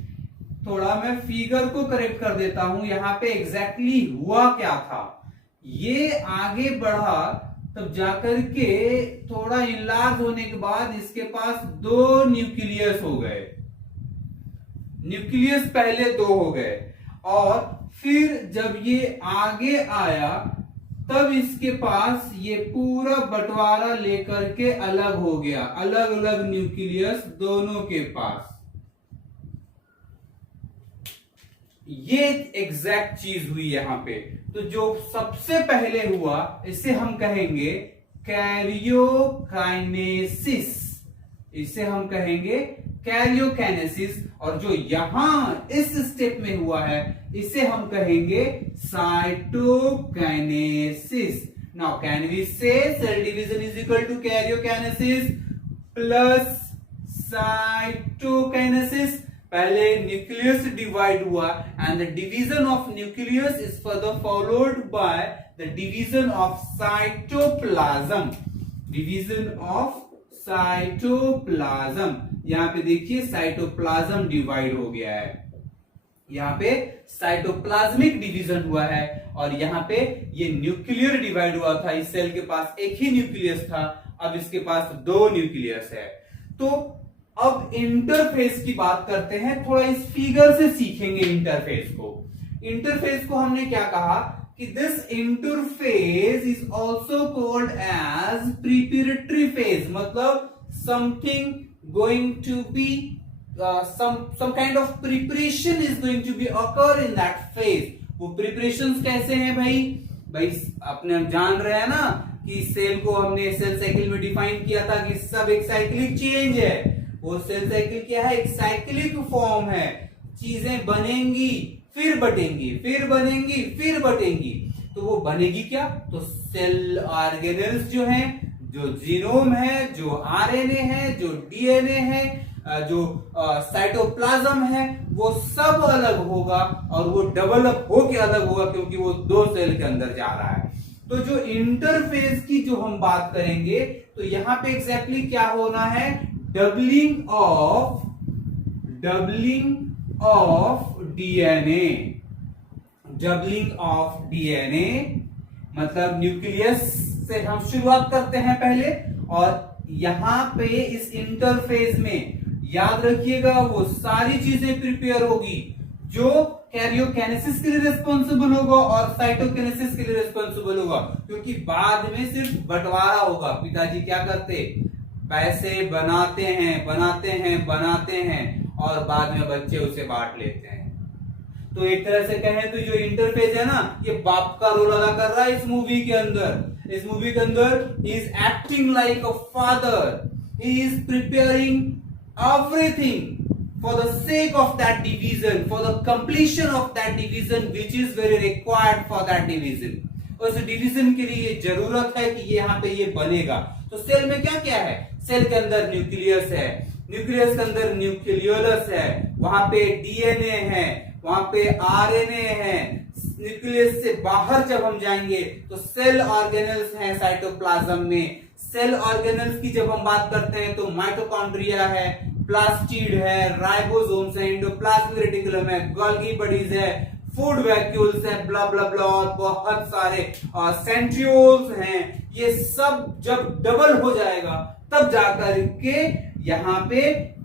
फिगर को करेक्ट कर देता हूं। यहाँ पे एग्जैक्टली हुआ क्या था, ये आगे बढ़ा तब जाकर के थोड़ा इलाज होने के बाद इसके पास 2 न्यूक्लियस हो गए। न्यूक्लियस पहले 2 हो गए, और फिर जब ये आगे आया तब इसके पास ये पूरा बंटवारा लेकर के अलग हो गया, अलग अलग न्यूक्लियस दोनों के पास। ये एग्जैक्ट चीज हुई यहां पे। तो जो सबसे पहले हुआ इसे हम कहेंगे कैरियोकाइनेसिस, इसे हम कहेंगे कैरियोकाइनेसिस। और जो यहां इस स्टेप में हुआ है इसे हम कहेंगे cytokinesis. Now can we say cell division is equal to karyokinesis plus cytokinesis. पहले न्यूक्लियस डिवाइड हुआ and the division of nucleus is further followed by the division of cytoplasm, division of cytoplasm. यहां पे देखिए साइटोप्लाज्म डिवाइड हो गया है, यहां पे साइटोप्लाज्मिक डिवीजन हुआ है और यहां पे ये न्यूक्लियर डिवाइड हुआ था। इस सेल के पास एक ही न्यूक्लियस था, अब इसके पास दो न्यूक्लियस है। तो अब इंटरफेस की बात करते हैं, थोड़ा इस फिगर से सीखेंगे इंटरफेस को। इंटरफेस को हमने क्या कहा कि this interface is also called as preparatory phase, मतलब something going to be some kind of preparation is going to be occur in that phase। वो प्रिपरेशंस कैसे हैं भाई अपने हम जान रहे हैं ना कि सेल को हमने सेल साइकिल में डिफाइन किया था कि सब एक साइक्लिक चेंज है। वो सेल साइकिल क्या है? एक साइक्लिक फॉर्म है। चीजें बनेंगी फिर बटेंगी, फिर बनेंगी फिर बटेंगी। तो वो बनेगी क्या? तो सेल ऑर्गेनेल्स जो हैं, जो जीनोम है, जो आरएनए है, जो डीएनए है, जो साइटोप्लाज्म है, वो सब अलग होगा और वो डेवलप होके अलग होगा क्योंकि वो दो सेल के अंदर जा रहा है। तो जो इंटरफेस की जो हम बात करेंगे तो यहां पे एग्जैक्टली क्या होना है? Doubling of DNA, doubling of DNA मतलब न्यूक्लियस से हम शुरुआत करते हैं पहले, और यहां पे इस इंटरफेस में याद रखिएगा वो सारी चीजें प्रिपेयर होगी जो कैरियोकाइनेसिस के लिए रिस्पॉन्सिबल होगा और साइटोकाइनेसिस के लिए रिस्पॉन्सिबल होगा, क्योंकि बाद में सिर्फ बंटवारा होगा। पिताजी क्या करते? पैसे बनाते हैं बनाते हैं बनाते हैं और बाद में बच्चे उसे बांट लेते हैं। तो एक तरह से कहें तो जो इंटरफेस है ना, ये बाप का रोल अदा कर रहा है इस मूवी के अंदर। इस मूवी के अंदर he is acting like a father, he is preparing everything for the sake of that division, for the completion of that division which is very required for that division। उस डिवीजन के लिए जरूरत है कि ये यहाँ पे ये बनेगा। तो सेल में क्या क्या है? सेल के अंदर न्यूक्लियस है, न्यूक्लियस के अंदर न्यूक्लियोलस है, वहां पे डीएनए है, वहां पे आरएनए है। न्यूक्लियस से बाहर जब हम जाएंगे तो सेल ऑर्गेनल्स हैं साइटोप्लाज्म में। सेल ऑर्गेनल्स की जब हम बात करते हैं तो माइटोकॉन्ड्रिया है, प्लास्टिड है, राइबोसोम्स है, एंडोप्लाज्मिक रेटिकुलम है, गोल्गी बॉडीज है, फूड वैक्यूल्स है, ब्ला ब्ला ब्ला, और बहुत सारे सेंट्रियोल्स हैं। ये सब जब डबल हो जाएगा तब जाकर के यहां पे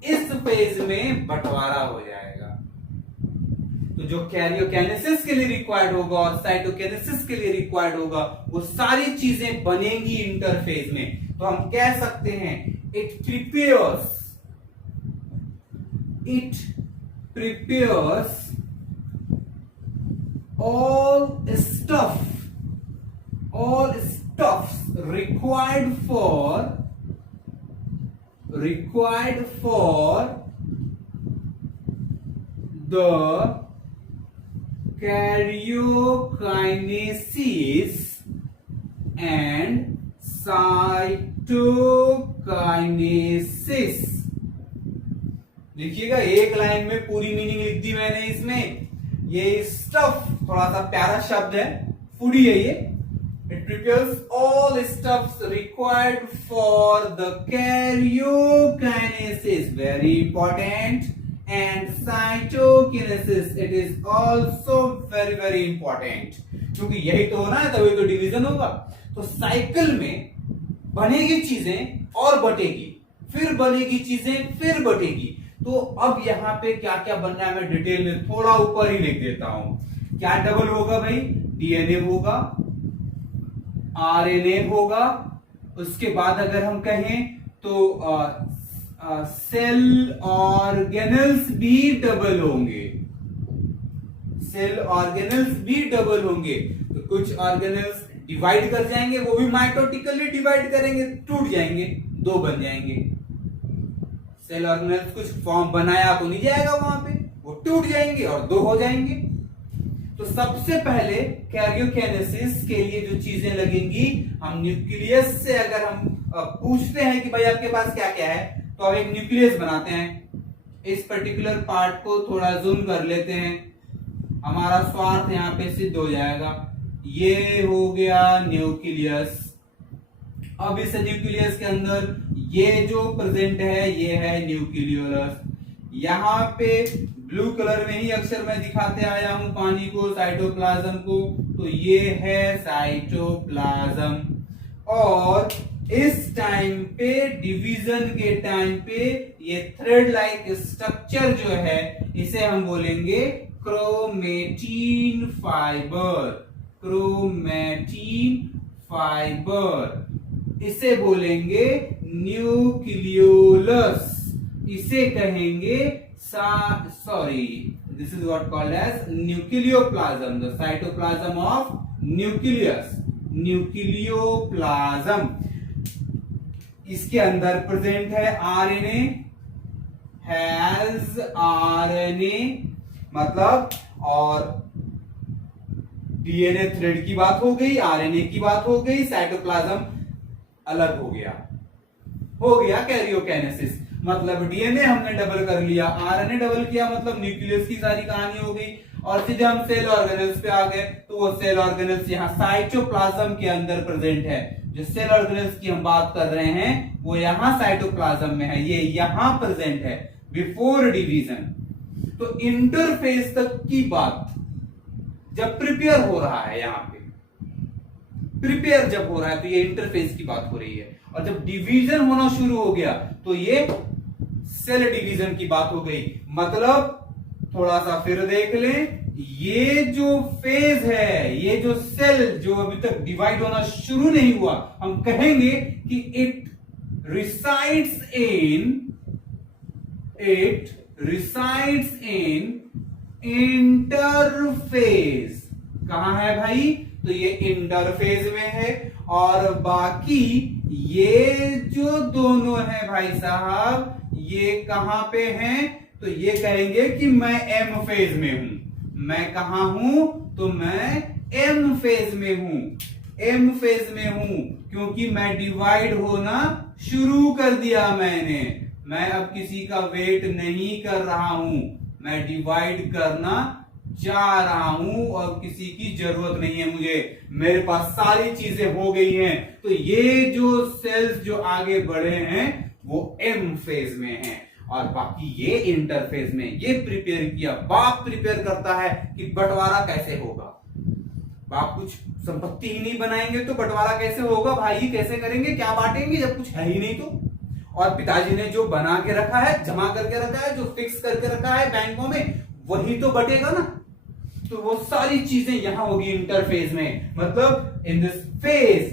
इस फेज में बंटवारा हो जाएगा। तो जो कैरियोकाइनेसिस के लिए रिक्वायर्ड होगा और साइटोकाइनेसिस के लिए रिक्वायर्ड होगा वो सारी चीजें बनेंगी इंटरफेज में। तो हम कह सकते हैं it prepares all stuffs required for the karyokinesis and cytokinesis। देखिएगा एक लाइन में पूरी मीनिंग लिख दी मैंने इसमें। ये स्टफ थोड़ा सा प्यारा शब्द है, फूडी है ये। It prepares all stuffs required for the karyokinesis, very important, and cytokinesis, it is also very very important, क्योंकि यही तो होना है तभी तो डिवीजन होगा। तो साइकिल में बनेगी चीजें और बटेगी, फिर बनेगी चीजें फिर बटेगी। तो अब यहाँ पे क्या क्या बनना है मैं डिटेल में थोड़ा ऊपर ही लिख देता हूं। क्या डबल होगा भाई? डीएनए होगा, आरएनए होगा, उसके बाद अगर हम कहें तो सेल ऑर्गेनल्स भी डबल होंगे। सेल ऑर्गेनेल्स भी डबल होंगे। तो कुछ ऑर्गेनेल्स डिवाइड कर जाएंगे, वो भी माइटोटिकली डिवाइड करेंगे, टूट जाएंगे, दो बन जाएंगे। सेल ऑर्गेनेल्स कुछ फॉर्म बनाया तो नहीं जाएगा वहां पे, वो टूट जाएंगे और दो हो जाएंगे। तो सबसे पहले कैरियोकाइनेसिस के लिए जो चीजें लगेंगी, हम न्यूक्लियस से अगर हम पूछते हैं कि भाई आपके पास क्या क्या है, तो अब एक न्यूक्लियस बनाते हैं। इस पर्टिकुलर पार्ट को थोड़ा जूम कर लेते हैं, हमारा स्वार्थ यहाँ पे सिद्ध हो जाएगा। ये हो गया न्यूक्लियस। अब इस न्यूक्लियस के अंदर ये जो प्रेजेंट है ये है न्यूक्लियोलस। यहाँ पे ब्लू कलर में ही अक्षर मैं दिखाते आया हूं पानी को, साइटोप्लाज्म को, तो ये है साइटोप्लाज्म। और इस टाइम पे, डिवीजन के टाइम पे, ये थ्रेड लाइक स्ट्रक्चर जो है इसे हम बोलेंगे क्रोमेटिन फाइबर। क्रोमेटिन फाइबर इसे बोलेंगे न्यूक्लियोलस। इसे कहेंगे this is what called as nucleoplasm, the cytoplasm of nucleus, nucleoplasm। इसके अंदर प्रेजेंट है आरएनए, हैज आरएनए मतलब, और डीएनए थ्रेड की बात हो गई, आरएनए की बात हो गई, साइटोप्लाज्म अलग हो गया कैरियोकाइनेसिस। मतलब डीएनए हमने डबल कर लिया, आरएनए डबल किया, मतलब न्यूक्लियस की सारी कहानी हो गई। और सीधे हम सेल ऑर्गेनेल्स पे आ गए, तो वो सेल ऑर्गेनेल्स यहाँ साइटोप्लाज्म के अंदर प्रेजेंट है। जो सेल ऑर्गेनेल्स की हम बात कर रहे हैं वो यहाँ साइटोप्लाज्म में है, ये यहाँ प्रेजेंट है बिफोर डिवीजन। तो इंटरफेस तक की बात जब प्रिपेयर हो रहा है, यहाँ पे प्रिपेयर जब हो रहा है तो ये इंटरफेस की बात हो रही है। और जब डिवीजन होना शुरू हो गया तो ये सेल डिवीजन की बात हो गई। मतलब थोड़ा सा फिर देख लें, ये जो फेज है, ये जो सेल जो अभी तक डिवाइड होना शुरू नहीं हुआ, हम कहेंगे कि इट रिसाइड्स इन इंटरफेज। कहां है भाई? तो ये इंटरफेज में है। और बाकी ये जो दोनों है भाई साहब, ये कहां पे हैं? तो ये कहेंगे कि मैं एम फेज में हूं। मैं कहां हूं? तो मैं एम फेज में हूं। एम फेज में हूं क्योंकि मैं डिवाइड होना शुरू कर दिया मैंने। मैं अब किसी का वेट नहीं कर रहा हूं, मैं डिवाइड करना जा रहा हूं और किसी की जरूरत नहीं है मुझे, मेरे पास सारी चीजें हो गई हैं। तो ये जो सेल्स जो आगे बढ़े हैं वो एम फेज में हैं और बाकी ये इंटरफेज में। ये प्रिपेयर किया, बाप प्रिपेयर करता है कि बंटवारा कैसे होगा। बाप कुछ संपत्ति ही नहीं बनाएंगे तो बंटवारा कैसे होगा भाई? कैसे करेंगे, क्या बांटेंगे जब कुछ है ही नहीं तो? और पिताजी ने जो बना के रखा है, जमा करके रखा है, जो फिक्स करके रखा है बैंकों में, वही तो बटेगा ना। तो वो सारी चीजें यहां होगी इंटरफेज में। मतलब in this phase,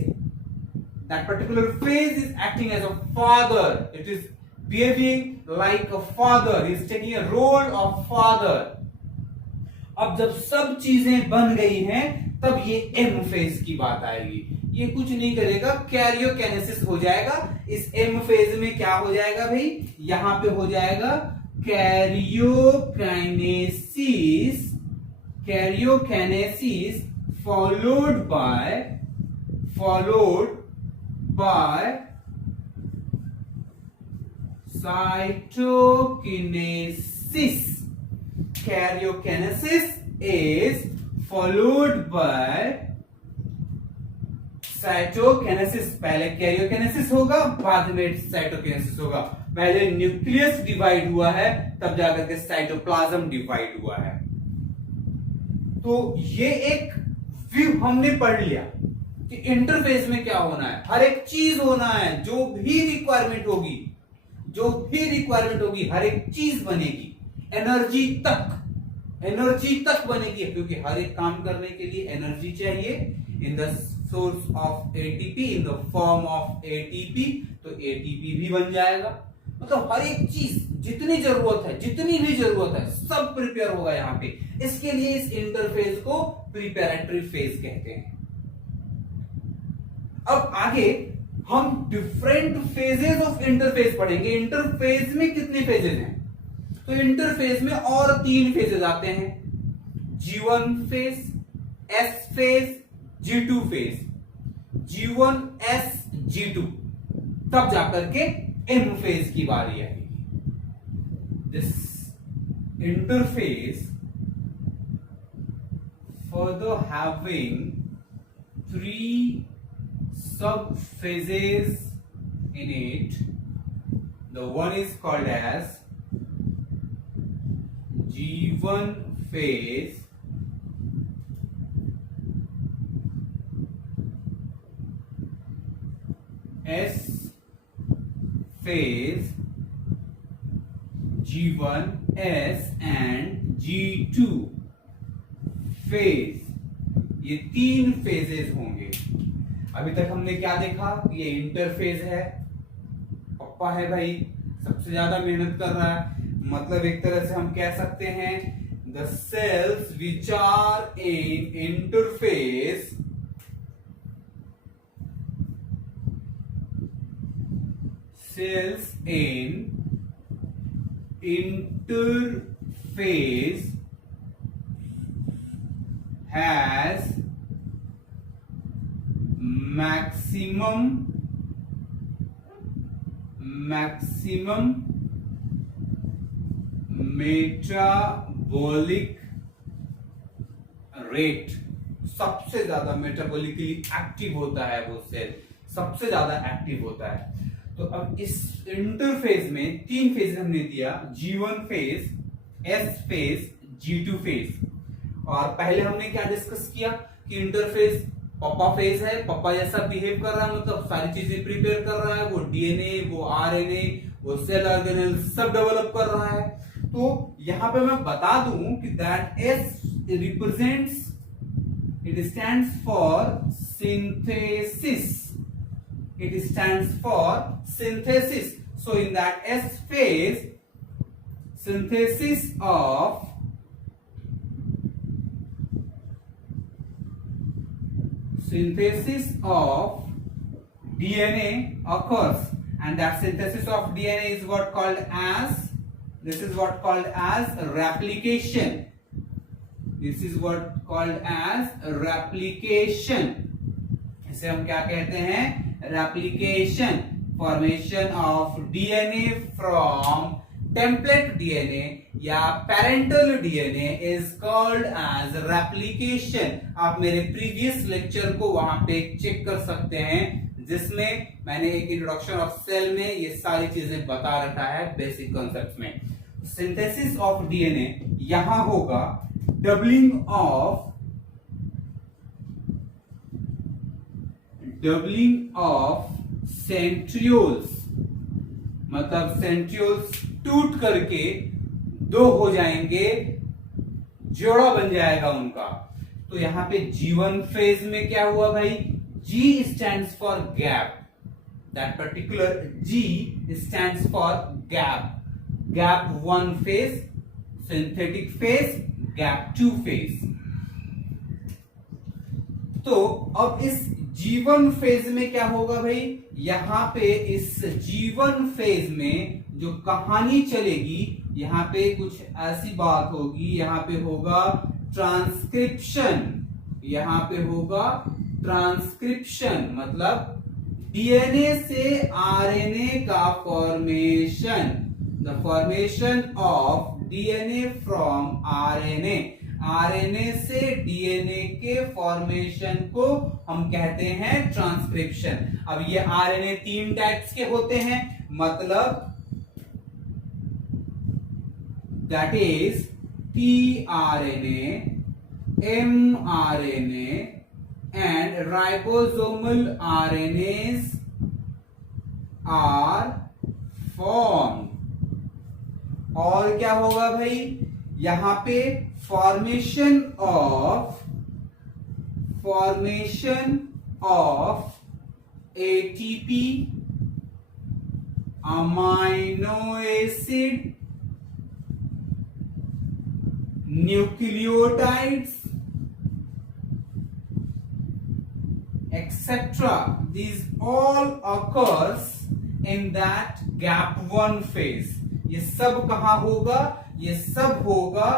that particular phase is acting as a father, it is behaving like a father, is taking a role of father. अब जब सब चीजें बन गई हैं तब ये एम फेज की बात आएगी। ये कुछ नहीं करेगा, कैरियोकाइनेसिस हो जाएगा। इस एम फेज में क्या हो जाएगा भाई? यहां पे हो जाएगा karyokinesis, karyokinesis followed by cytokinesis. Karyokinesis is followed by cytokinesis. पहले कैरियोकिनेसिस होगा, बाद में साइटोकिनेसिस होगा। पहले न्यूक्लियस डिवाइड हुआ है, तब जाकर के साइटोप्लाज्म डिवाइड हुआ है। तो ये एक व्यू हमने पढ़ लिया कि इंटरफेस में क्या होना है। हर एक चीज होना है, जो भी रिक्वायरमेंट होगी हर एक चीज बनेगी। एनर्जी तक बनेगी, क्योंकि हर एक काम करने के लिए एनर्जी चाहिए। In the source of ATP, in the form of ATP, तो एटीपी भी बन जाएगा। मतलब हर एक चीज जितनी जरूरत है, जितनी भी जरूरत है, सब प्रिपेयर होगा यहाँ पे। इसके लिए इस इंटरफेज को प्रिपेरेटरी फेज कहते हैं। अब आगे हम डिफरेंट फेजेस ऑफ इंटरफेस पढ़ेंगे। इंटरफेज में कितने फेजेस हैं? तो इंटरफेज में और 3 फेजेस आते हैं, G1 phase, S phase, G2 phase. G1, S, G2, तब जाकर के M फेज की बारी आएगी। This interface further having 3 sub phases in it. The one is called as G1 phase, S phase, G1, S and G2 phase. ये 3 फेजेस होंगे। अभी तक हमने क्या देखा? ये इंटरफेज है, पप्पा है भाई, सबसे ज्यादा मेहनत कर रहा है। मतलब एक तरह से हम कह सकते हैं the cells which are in interphase cells in interphase has maximum metabolic rate। सबसे ज्यादा मेटाबॉलिकली एक्टिव होता है वो सेल, सबसे ज्यादा एक्टिव होता है। तो अब इस इंटरफेज में 3 फेज हमने दिया, G1 phase, S phase, G2 phase. और पहले हमने क्या डिस्कस किया कि इंटरफेज पप्पा फेज है, पप्पा जैसा बिहेव कर रहा है, मतलब सारी चीजें प्रिपेयर कर रहा है, वो डीएनए, वो आरएनए, वो सेल ऑर्गेनेल सब डेवलप कर रहा है। तो यहां पे मैं बता दूं कि that S represents, it stands for synthesis, it stands for synthesis. So in that S phase, synthesis of DNA occurs, and that synthesis of DNA is what called as, this is what called as replication. This is what called as replication. इसे हम क्या कहते हैं? Replication, formation of DNA from template DNA या parental DNA is called as replication। आप मेरे previous lecture को वहां पे चेक कर सकते हैं, जिसमें मैंने एक इंट्रोडक्शन ऑफ सेल में ये सारी चीजें बता रखा है बेसिक कॉन्सेप्ट्स में। सिंथेसिस ऑफ डीएनए यहां होगा डबलिंग ऑफ सेंट्रियोल्स, मतलब सेंट्रियोल्स टूट करके 2 हो जाएंगे, जोड़ा बन जाएगा उनका। तो यहां पे G1 फेज में क्या हुआ भाई? G stands for gap, that particular G stands for gap, gap 1 phase, synthetic phase, gap 2 phase। तो अब इस G1 फेज में क्या होगा भाई? यहां पे इस G1 फेज में जो कहानी चलेगी, यहां पे कुछ ऐसी बात होगी, यहां पे होगा ट्रांसक्रिप्शन, यहां पे होगा ट्रांसक्रिप्शन, मतलब डीएनए से आरएनए का formation, the formation of DNA from RNA, RNA से डीएनए के फॉर्मेशन को हम कहते हैं ट्रांसक्रिप्शन। अब ये आरएनए 3 टाइप्स के होते हैं, मतलब that is tRNA, mRNA and ribosomal RNAs are form. और क्या होगा भाई? यहां पे formation of ATP, amino acid, nucleotides, etc. These all occurs in that gap 1 phase. ये सब कहां होगा? ये सब होगा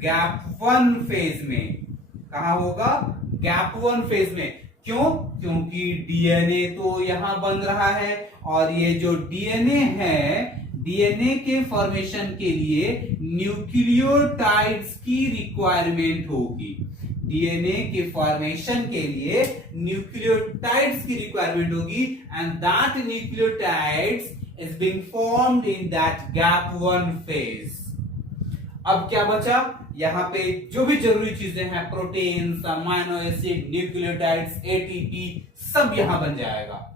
गैप 1 फेज में। कहां होगा? गैप 1 फेज में। क्यों? क्योंकि डीएनए तो यहां बन रहा है और ये जो डीएनए है, डीएनए के फॉर्मेशन के लिए न्यूक्लियोटाइड्स की रिक्वायरमेंट होगी। डीएनए के फॉर्मेशन के लिए न्यूक्लियोटाइड्स की रिक्वायरमेंट होगी and that nucleotides is being formed in that gap 1 phase. अब क्या बचा? यहां पे जो भी जरूरी चीजें हैं, proteins, amino acid, nucleotides, ATP, सब यहां बन जाएगा।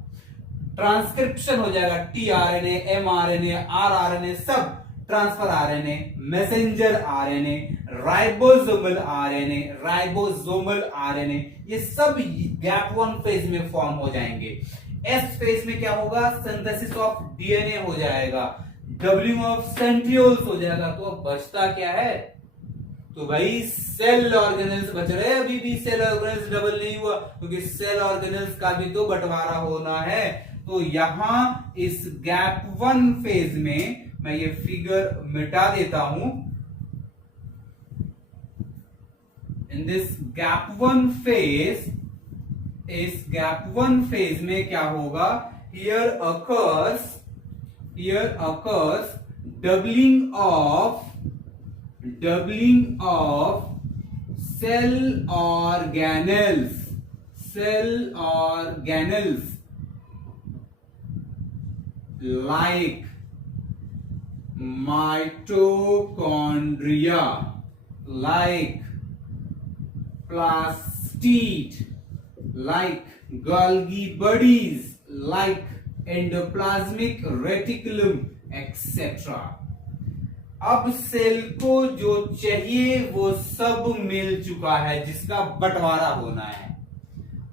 ट्रांसक्रिप्शन हो जाएगा, टीआरएनए, एमआरएनए, आरआरएनए, सब transfer RNA, messenger RNA, ribosomal RNA, ये सब गैप 1 फेज में फॉर्म हो जाएंगे। एस फेज में क्या होगा? सिंथेसिस ऑफ डीएनए हो जाएगा, डबलिंग ऑफ सेंट्रियोल्स हो जाएगा। तो अब बचता क्या है? तो भाई सेल ऑर्गेनेल्स बच रहे। अभी भी सेल ऑर्गेनेल्स डबल नहीं हुआ क्योंकि सेल ऑर्गेनेल्स का भी तो बंटवारा होना है। तो यहां इस गैप 1 फेज में मैं ये फिगर मिटा देता हूं। इन दिस गैप 1 फेज, इस गैप 1 फेज में क्या होगा? Here occurs doubling of cell organelles like mitochondria, like plastid, like Golgi bodies, like endoplasmic reticulum, etc. अब सेल को जो चाहिए वो सब मिल चुका है, जिसका बंटवारा होना है।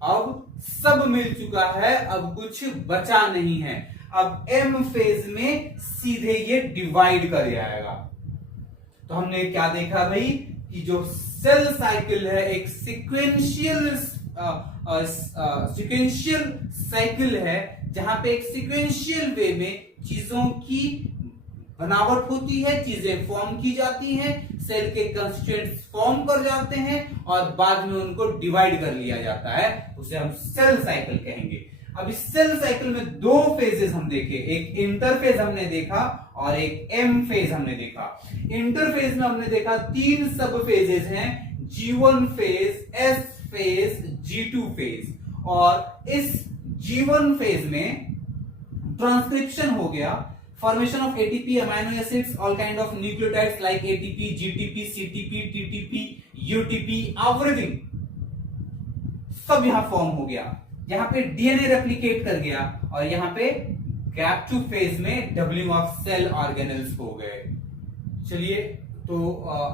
अब सब मिल चुका है, अब कुछ बचा नहीं है। अब एम फेज में सीधे ये डिवाइड कर जाएगा। तो हमने क्या देखा भाई कि जो सेल साइकिल है एक सीक्वेंशियल साइकिल है, जहां पे एक सीक्वेंशियल वे में चीजों की बनावट होती है, चीजें फॉर्म की जाती हैं, सेल के कंस्टिट्यूएंट्स फॉर्म कर जाते हैं और बाद में उनको डिवाइड कर लिया जाता है। उसे हम सेल साइकिल कहेंगे। अब इस सेल साइकिल में 2 फेजेस हम देखे, एक इंटरफेज हमने देखा और एक एम फेज हमने देखा। इंटरफेज में हमने देखा 3 सब फेजेस हैं, G1 phase, S phase, G2 phase. और इस G1 फेज में ट्रांसक्रिप्शन हो गया, formation of ATP, amino acids, all kind of nucleotides like ATP, GTP, CTP, TTP, UTP, everything सब यहां फॉर्म हो गया। यहां पे डीएनए रेप्लिकेट कर गया और यहां पे गैप 2 फेज में डबलिंग ऑफ सेल ऑर्गेनेल्स हो गए। चलिए, तो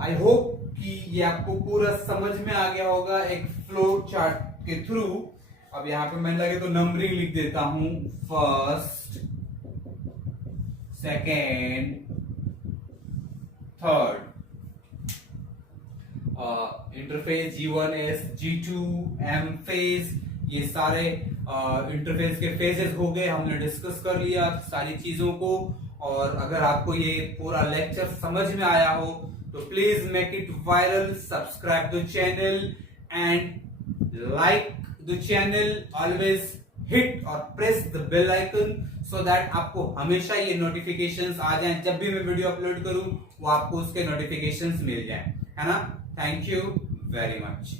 आई होप कि ये आपको पूरा समझ में आ गया होगा एक फ्लो चार्ट के थ्रू। अब यहां पे मैंने लगे तो नंबरिंग लिख देता हूं, first, second, third. Interface G1S, G2, M phase, ये सारे इंटरफेस के फेजेस हो गए। हमने डिस्कस कर लिया सारी चीजों को। और अगर आपको ये पूरा लेक्चर समझ में आया हो तो please make it viral, subscribe the channel and like the channel. Always hit और press the bell icon so that आपको हमेशा ये नोटिफिकेशंस आ जाएं। जब भी मैं वीडियो अपलोड करूं वो आपको उसके नोटिफिकेशंस मिल जाएं, है ना। Thank you very much.